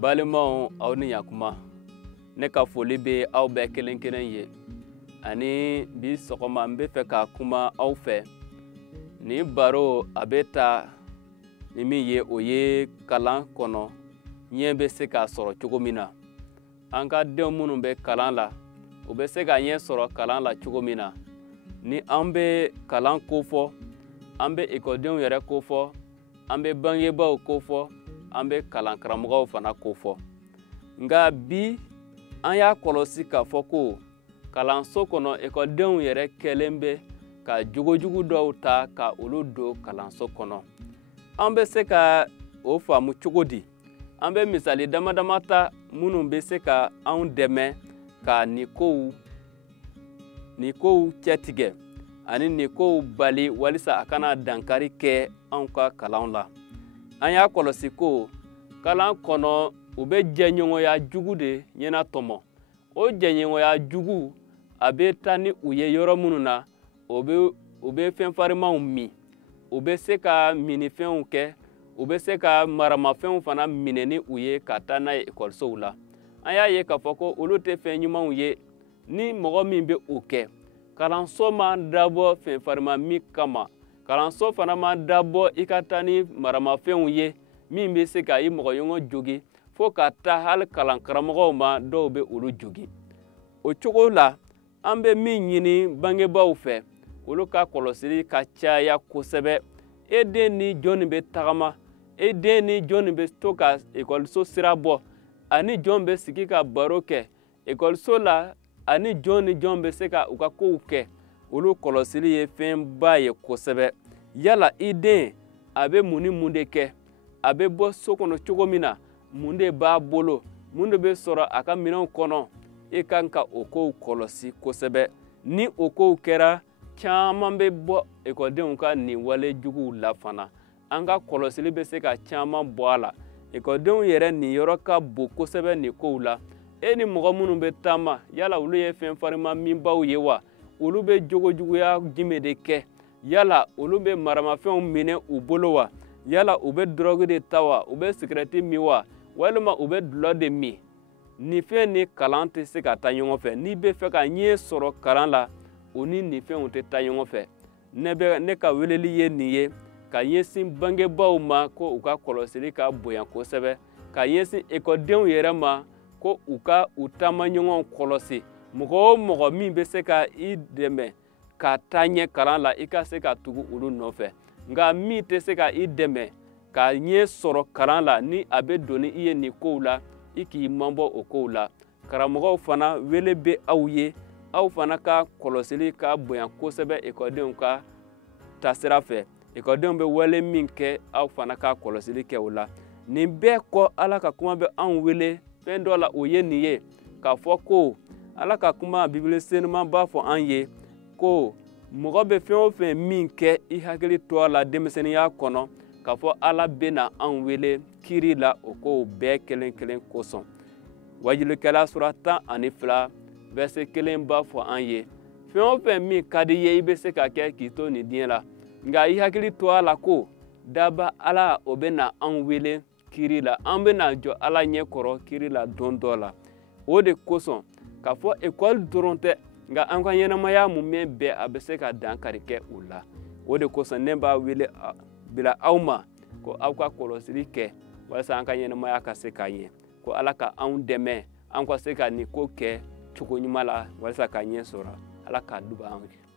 Balimaw aw ni yakuma ne ka foli be aw bɛɛ kelen kelen ye ani bi sɔgɔma n bɛ fɛ ka kuma aw fɛ ni baro a bɛ taa ni min ye o ye kalan kɔnɔ ɲɛ bɛ se ka sɔrɔ cogo min na an ka denw minnu bɛ kalan la u bɛ se ka ɲɛ sɔrɔ kalan la cogo min na ni an bɛ kalan kofɔ an bɛ ekɔlidenw yɛrɛ kofɔ an bɛ bangebaaw kofɔ an bɛ kalan karamɔgɔw fana kofɔ nka bi an y'a kɔlɔsi k'a fɔ ko kalanso kɔnɔ ekɔlidenw yɛrɛ kɛlen bɛ ka jogojugu dɔw ta ka olu don kalanso kɔnɔ an bɛ se ka o faamu cogo di an bɛ misali dama dama ta minnu bɛ se ka anw dɛmɛ ka nin kow cɛtigɛ ani nin kow bali walisa a kana dankari kɛ anw ka kalanw la an y'a kɔlɔsi ko kalan kɔnɔ u bɛ jɛɲɔgɔnya jugu de ɲɛna tɔmɔ o jɛɲɔgɔnya jugu a bɛ taa ni u ye yɔrɔ minnu na u bɛ fɛn farimanw min u bɛ se ka minifɛnw kɛ u bɛ se ka maramafɛnw fana minɛ ni u ye ka taa n'a ye ekɔlisow la an y'a ye k'a fɔ ko olu tɛ fɛn ɲumanw ye ni mɔgɔ min bɛ o kɛ kalanso ma dabɔ fɛn fariman min kama kalanso fana ma dabɔ i ka taa ni maramafɛnw ye min bɛ se ka i mɔgɔɲɔgɔn jogi fo ka taa hali kalan karamɔgɔw ma dɔw bɛ olu jogi o cogo la an bɛ min ɲini bangebaaw fɛ olu ka kɔlɔsili ka caya kosɛbɛ e den ni jɔn bɛ tagama e den ni jɔn bɛ to ka ekɔliso sira bɔ ani jɔn bɛ sigi ka baro kɛ ekɔliso la ani jɔn bɛ se ka u ka kow kɛ olu kɔlɔsili ye fɛnba ye kosɛbɛ yala i den a bɛ mun ni mun de kɛ a bɛ bɔ so kɔnɔ cogo min na mun de b'a bolo mun de bɛ sɔrɔ a ka minɛnw kɔnɔ e kan ka o kow kɔlɔsi kosɛbɛ ni o kow kɛra caman bɛ bɔ ekɔlidenw ka nin wale juguw la fana an ka kɔlɔsili bɛ se ka caman bɔ a la ekɔlidenw yɛrɛ nin yɔrɔ ka bon kosɛbɛ nin kow la e ni mɔgɔ minnu bɛ taama yala olu ye fɛn fariman minbaw ye wa olu bɛ jogojuguya jumɛn de kɛ yala olu bɛ maramafɛnw minɛ u bolo wa yala u bɛ dɔrɔgu de ta wa u bɛ sigɛrɛti min wa walima u bɛ dulɔ de min nin fɛn ni kalan tɛ se ka taa ɲɔgɔn fɛ n'i bɛ fɛ ka ɲɛ sɔrɔ kalan la o ni nin fɛnw tɛ taa ɲɔgɔn fɛ ne ka weleli ye nin ye ka ɲɛsin bangebaaw ma ko u ka kɔlɔsili ka bonya kosɛbɛ ka ɲɛsin ekɔlidenw yɛrɛ ma ko u ka u taamaɲɔgɔnw kɔlɔsi mɔgɔ o mɔgɔ min bɛ se ka i dɛmɛ ka taa ɲɛ kalan la i ka se ka tugu olu nɔfɛ nka min tɛ se ka i dɛmɛ ka ɲɛ sɔrɔ kalan la ni a bɛ don ni i ye nin kow la i k'i mabɔ o kow la karamɔgɔw fana wele bɛ aw ye aw fana ka kɔlɔsili ka bonya kosɛbɛ ekɔlidenw ka taasira fɛ ekɔlidenw bɛ wale min kɛ aw fana ka kɔlɔsili kɛ o la nin bɛɛ kɔ ala ka kuma bɛ anw wele fɛn dɔ la o ye nin ye k'a fɔ ko ala ka kuma bibili senuma b'a fɔ an ye ko mɔgɔ bɛ fɛn o fɛn min kɛ i hakili to a la denmisɛnninya kɔnɔ k'a fɔ ala bɛna anw wele kiiri la o kow bɛɛ kelen kelen kosɔn wajilikɛla sura 12 verset 1 b'a fɔ an ye fɛn o fɛn min ka di ye i bɛ se ka kɛ k'i to nin diɲɛ la nka i hakili to a la ko daba ala o bɛna anw wele kiiri la an bɛna jɔ ala ɲɛ kɔrɔ kiiri la don dɔ la o de kosɔn k'a fɔ ekɔli dɔrɔn tɛ nka an ka ɲɛnamaya mun bɛɛ a bɛ se ka dankari kɛ o la o de kosɔn ne b'a wele bila aw ma ko aw ka kɔlɔsili kɛ walasa an ka ɲɛnamaya ka se ka ɲɛ ko ala ka anw dɛmɛ an ka se ka nin ko kɛ cogo ɲuman la walasa ka ɲɛ sɔrɔ ala k'a duba anw ye